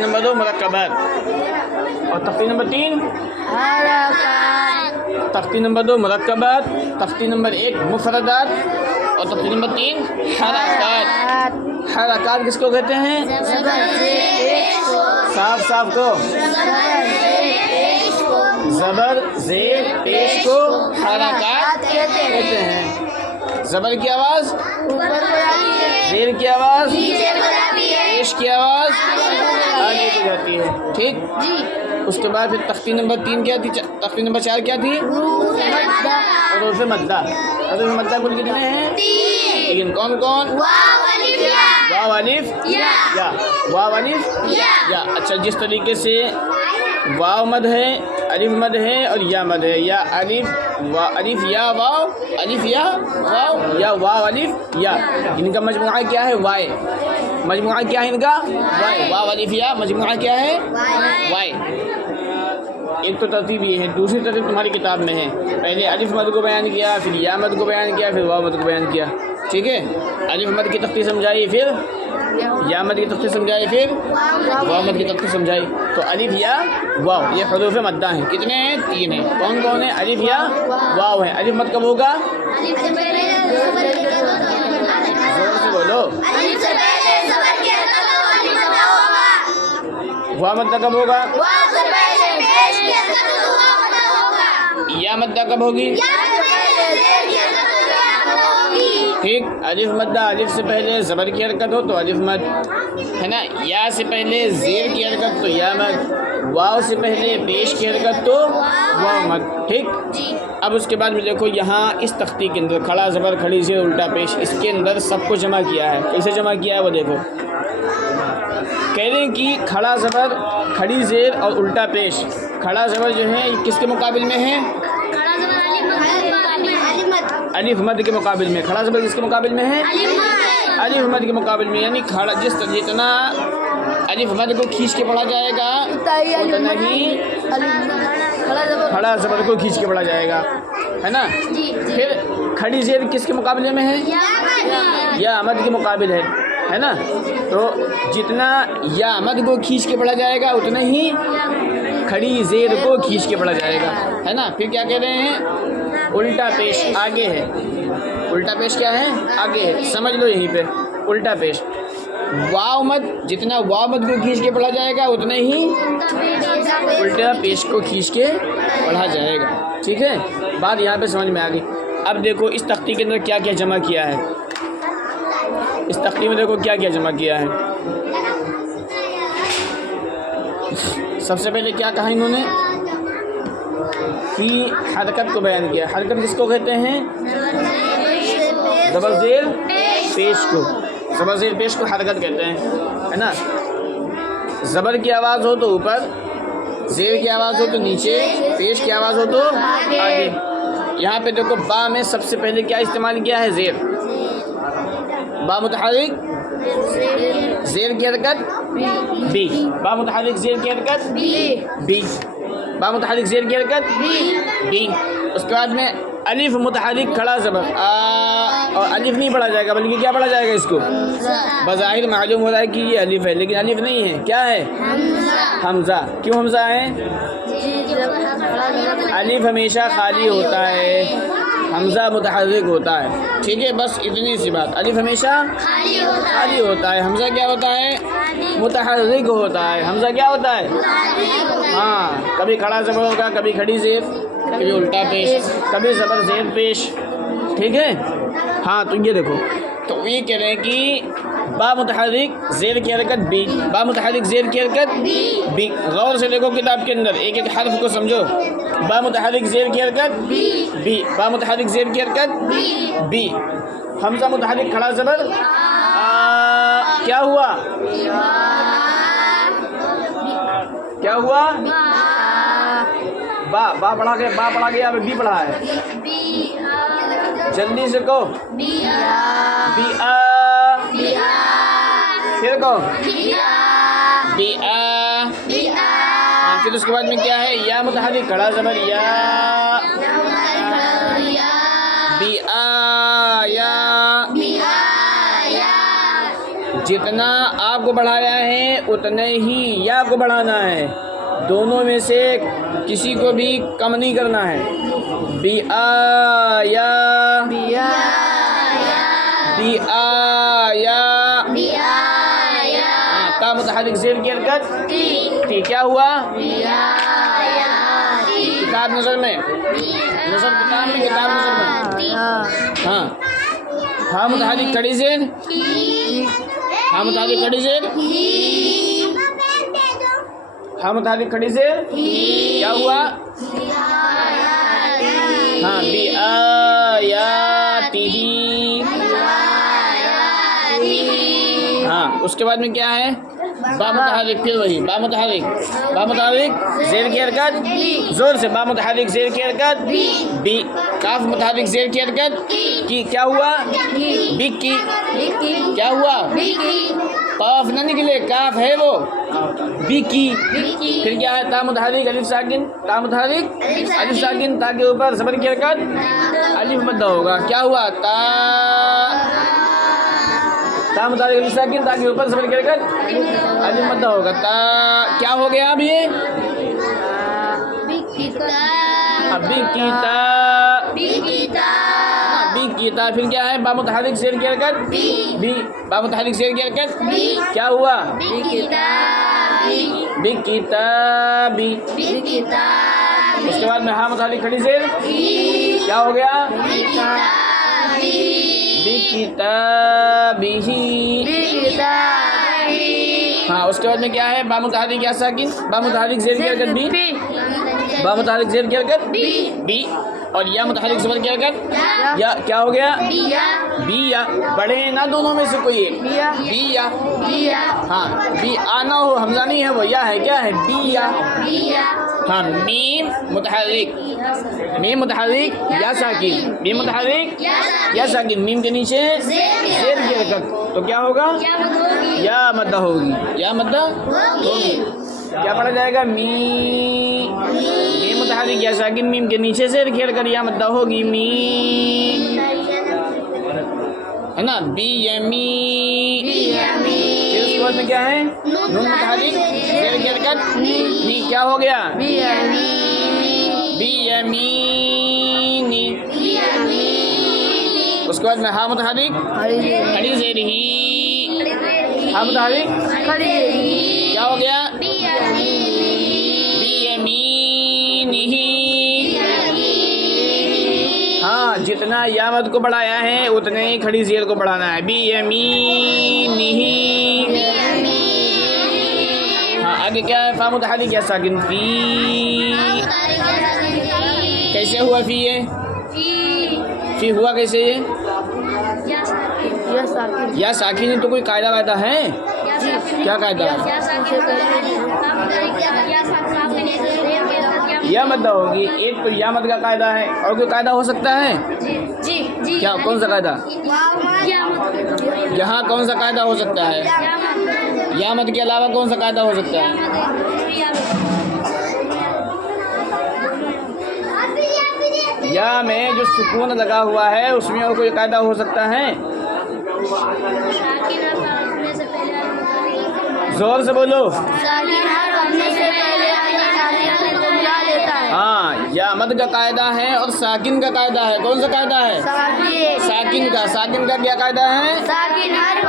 تختی نمبر 2 مرکبات، اور تختی نمبر 3 حرکات، تختی نمبر 2 مرکبات، تختی نمبر 1 مفردات، اور تختی نمبر 3 حرکات۔ حرکات کس کو کہتے ہیں؟ زبر زیر پیش کو، صاف صاف کو، زبر زیر پیش کو، زبر زیر پیش کو حرکات کہتے ہیں۔ زبر کی آواز اوپر کو جاتی ہے، زیر کی آواز نیچے کو جاتی ہے، پیش کی آواز آگے آگے کو کو جاتی ہے، ٹھیک۔ جی۔ اس کے بعد پھر تختی نمبر 3 کیا تھی؟ تختی نمبر 4 کیا تھی؟ حروف مدہ، حروف مدہ۔ حروف مدہ کل کتنے ہیں؟ 3۔ کون کون؟ واو الف یا، واو الف یا، واو الف یا۔ اچھا، جس طریقے سے واو مد ہے، الف مد ہے اور یا مد ہے، یا الف الف یا واو، الف یا واو، یا واو الف یا، ان کا مجموعہ کیا ہے؟ وائے۔ مجموعہ کیا ہے ان کا؟ وائے۔ واو الف یا مجموعہ کیا ہے؟ وائے۔ ایک تو ترتیب یہ ہے، دوسری ترتیب تمہاری کتاب میں ہے، پہلے الف مد کو بیان کیا، پھر یا مد کو بیان کیا، پھر واو مد کو بیان کیا، ٹھیک ہے۔ الف مد کی تختی سمجھائی، پھر یا مد کی تختی سمجھائی، پھر واو مد کی تختی سمجھائی۔ تو الف یا واو یہ حروف مدہ ہیں، کتنے ہیں؟ 3 ہیں۔ کون کون ہیں؟ الف یا واو ہے۔ الف مد کب ہوگا؟ الف سے پہلے زبر کے زور سے بولو۔ الف سے پہلے زبر کے الف مدہ ہوگا، واو مدہ کب ہوگا؟ واو سے پہلے پیش کے واو مدہ ہوگا، یا مدہ کب ہوگی؟ یا سے پہلے زیر کے واو مدہ ہوگی، ٹھیک۔ الف مدہ الف سے پہلے زبر کی حرکت ہو تو الف مد ہے نا، یا سے پہلے زیر کی حرکت تو یا مد، واو سے پہلے پیش کی حرکت تو واو مد، ٹھیک۔ اب اس کے بعد میں دیکھو یہاں اس تختی کے اندر کھڑا زبر کھڑی زیر الٹا پیش، اس کے اندر سب کو جمع کیا ہے۔ کیسے جمع کیا ہے وہ دیکھو، کہہ رہے ہیں کہ کھڑا زبر کھڑی زیر اور الٹا پیش۔ کھڑا زبر جو ہے یہ کس کے مقابل میں ہے؟ کھڑا زبر الف مد، الف مد کے مقابل میں۔ کھڑا زبر کس کے مقابل میں ہے؟ الف مد کے مقابل میں، یعنی کھڑا جتنا الف مد کو کھینچ کے پڑھا جائے گا اتنا ہی کھڑا زبر کو کھینچ کے پڑھا جائے گا، ہے نا۔ پھر کھڑی زیر کس کے مقابلے میں ہے؟ یا مد کے مقابل ہے نا۔ تو جتنا یا مد کو کھینچ کے پڑھا جائے گا اتنا ہی کھڑی زیر کو کھینچ کے پڑھا جائے گا، ہے نا۔ پھر کیا کہہ رہے ہیں؟ الٹا پیش آگے ہے۔ الٹا پیش کیا ہے؟ آگے ہے، سمجھ لو یہیں پہ الٹا پیش۔ واو مد جتنا واو مد کو کھینچ کے پڑھا جائے گا اتنا ہی الٹا پیش کو کھینچ کے پڑھا جائے گا، ٹھیک ہے۔ بات یہاں پہ سمجھ میں آ گئی۔ اب دیکھو اس تختی کے اندر کیا کیا جمع کیا ہے، اس تختی میں دیکھو کیا کیا جمع کیا ہے۔ سب سے پہلے کیا کہا انہوں نے کہ حرکت کو بیان کیا۔ حرکت کس کو کہتے ہیں؟ زبر زیر پیش کو، زبر زیر پیش کو حرکت کہتے ہیں، ہے نا۔ زبر کی آواز ہو تو اوپر، زیر کی آواز ہو تو نیچے، پیش کی آواز ہو تو آگے۔ یہاں پہ دیکھو با میں سب سے پہلے کیا استعمال کیا ہے؟ زیر۔ با متحرک زیر کی حرکت بی، با متحرک زیر کی حرکت بی، با متحرک زیر کی حرکت بی۔ اس کے بعد میں الف متحرک کھڑا زبر اور الف نہیں پڑھا جائے گا بلکہ کیا پڑھا جائے گا؟ اس کو بظاہر معلوم ہو رہا ہے کہ یہ الف ہے لیکن الف نہیں ہے، کیا ہے؟ حمزہ۔ کیوں حمزہ ہے؟ الف ہمیشہ خالی ہوتا ہے، حمزہ متحرک ہوتا ہے، ٹھیک ہے۔ بس اتنی سی بات، الف ہمیشہ خالی ہوتا ہے، حمزہ کیا ہوتا ہے؟ متحرک ہوتا ہے۔ حمزہ کیا ہوتا ہے؟ ہاں، کبھی کھڑا زبر ہوگا، کبھی کھڑی زیر، کبھی الٹا پیش، کبھی زبر زیر پیش، ٹھیک ہے۔ ہاں تو یہ دیکھو، تو یہ کہہ رہے ہیں کہ با متحرک زیر کی حرکت بی، با متحرک زیر کی حرکت بی۔ غور سے دیکھو کتاب کے اندر، ایک ایک حرف کو سمجھو۔ با متحرک زیر کی حرکت بی، با متحرک زیر کی حرکت بی۔ حمزہ متحرک کھڑا زبر کیا ہوا؟ کیا ہوا؟ با پڑھا گیا، با پڑھا گیا، ابھی بی پڑھا ہے، جلدی سے کہو۔ بی آ، پھر کہو بی آ۔ پھر اس کے بعد میں کیا ہے؟ یا متحرک کھڑا زبر یا، بی آ یا، جتنا آ کو بڑھایا ہے اتنے ہی یا کو بڑھانا ہے، دونوں میں سے کسی کو بھی کم نہیں کرنا ہے. بی آیا بی آیا تا متحرک زیر کی حرکت تی. کیا ہوا؟ کتاب نظر میں، نظر کتاب میں، کتاب نظر میں. ہاں ہاں متحرک کھڑی زیر، ہاں متحرک کھڑی زیر، ہاں متحرک کھڑی زیر. کیا ہوا؟ ہاں بی آیاتہ. ہاں اس کے بعد میں کیا ہے؟ با متحرک، پھر وہی با متحرک، با متحرک زیر کی حرکت زور سے، با متحرک زیر کی حرکت بی. کاف متحرک زیر کی حرکت کی. کیا ہوا؟ بی کی. کیا ہوا؟ قاف نہ نکلے، کاف ہے وہ، بی کی. پھر کیا ہے؟ تا متحرک الف ساکن، تا متحرک الف ساکن، تا کے اوپر زبر کی حرکت الف مدہ ہوگا. کیا ہوا؟ تا متحرک الف ساکن، تا کے اوپر زبر کی حرکت الف مدہ ہوگا. تا کیا ہو گیا اب یہ؟ ابھی کیتا، بی کیتا. پھر کیا ہے؟ با متحرک زیر کی حرکت بی، با متحرک زیر کی حرکت کیا ہوا؟ بی کتابی. اس کے بعد میں ہاں متحرک کھڑی زیر، کیا ہو گیا؟ بی کتابی. ہاں اس کے بعد میں کیا ہے؟ با متحرک یا ساکن، با متحرک زیر کی حرکت بی، با متحرک زیر کی حرکت بی، اور یا متحرک زبر کی حرکت یا. کیا ہو گیا؟ بی یا. پڑھے ہیں نا دونوں میں سے کوئی ایک؟ بی یا. ہاں بی آنا ہو، حمزہ نہیں ہے وہ، یا ہے. کیا ہے؟ بی یا. ہاں میم متحرک، میم متحرک یا ساکن، میم متحرک یا ساکن، میم کے نیچے زیر کی حرکت، تو کیا ہوگا؟ یا مدہ ہوگی، یا مدہ ہوگی. کیا پڑھا جائے گا؟ میم متحرک یا ساکن، میم کے نیچے زیر کی حرکت یا مدہ ہوگی. میم ہے نا، بی یمین. پھر اس کے بعد میں کیا ہے؟ نون متحرک زیر کی حرکت نی. کیا ہو گیا؟ بی یمین. اس کے بعد میں ہاں متحرک کھڑی زیر ہی، ہاں متحرک کیا ہو گیا؟ بی یمین ہی. ہاں جتنا یا مد کو بڑھایا ہے اتنے ہی کھڑی زیر کو بڑھانا ہے. بی یمین ہی. ہاں آگے کیا ہے؟ فا متحرک یا ساکن فی. کیسے ہوا فی؟ یہ فی ہوا کیسے؟ یہ یا ساکن ہے تو کوئی قاعدہ وائدہ ہے؟ کیا قاعدہ؟ یا مدہ ہوگی. ایک تو یا مد کا قاعدہ ہے، اور کوئی قاعدہ ہو سکتا ہے؟ کیا؟ کون سا قاعدہ؟ یہاں کون سا قاعدہ ہو سکتا ہے؟ یا مد کے علاوہ کون سا قاعدہ ہو سکتا ہے؟ یا میں جو سکون لگا ہوا ہے اس میں اور کوئی قاعدہ ہو سکتا ہے؟ زور سے بولو. ہاں یا مد کا قاعدہ ہے اور ساکن کا قاعدہ ہے. کون سا قاعدہ ہے؟ ساکن کا. ساکن کا کیا قاعدہ ہے؟ ساکن حرف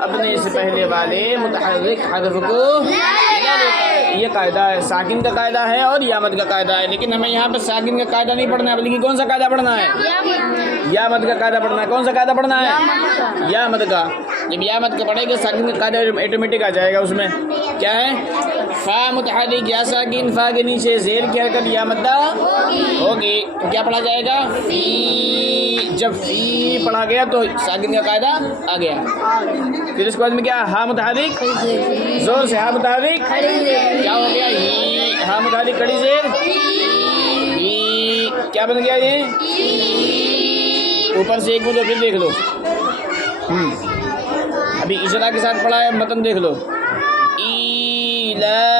اپنے سے پہلے والے متحرک حرف کو ملا لیتا ہے. یہ قاعدہ ہے، ساکن کا قاعدہ ہے اور یا مد کا قاعدہ ہے. لیکن ہمیں یہاں پہ ساکن کا قاعدہ نہیں پڑھنا ہے، بلکہ کون سا قاعدہ پڑھنا ہے؟ یا مد کا قاعدہ پڑھنا ہے. کون سا قاعدہ پڑھنا ہے؟ یا مد کا. جب یا مد کا پڑھے گا ساکن کا قاعدہ آٹومیٹک آ جائے گا. اس میں کیا ہے؟ فا متحرک یا ساکن، فا کے نیچے زیر کی حرکت یا مدہ ہوگی. تو کیا پڑھا جائے گا؟ فی. جب فی پڑھا گیا تو ساکن کا قاعدہ آ گیا. پھر اس کے بعد میں کیا؟ ہاں متحرک زور سے، ہاں متحرک کیا ہو گیا؟ ہی. ہاں متحرک کھڑی زیر ہی. کیا بن گیا یہ؟ اوپر سے ایک دو پھر دیکھ لو. ابھی اجرا کے ساتھ پڑھا ہے، متن دیکھ لو. ایلافی.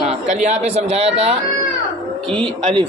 ہاں کل یہاں پہ سمجھایا تھا کہ الف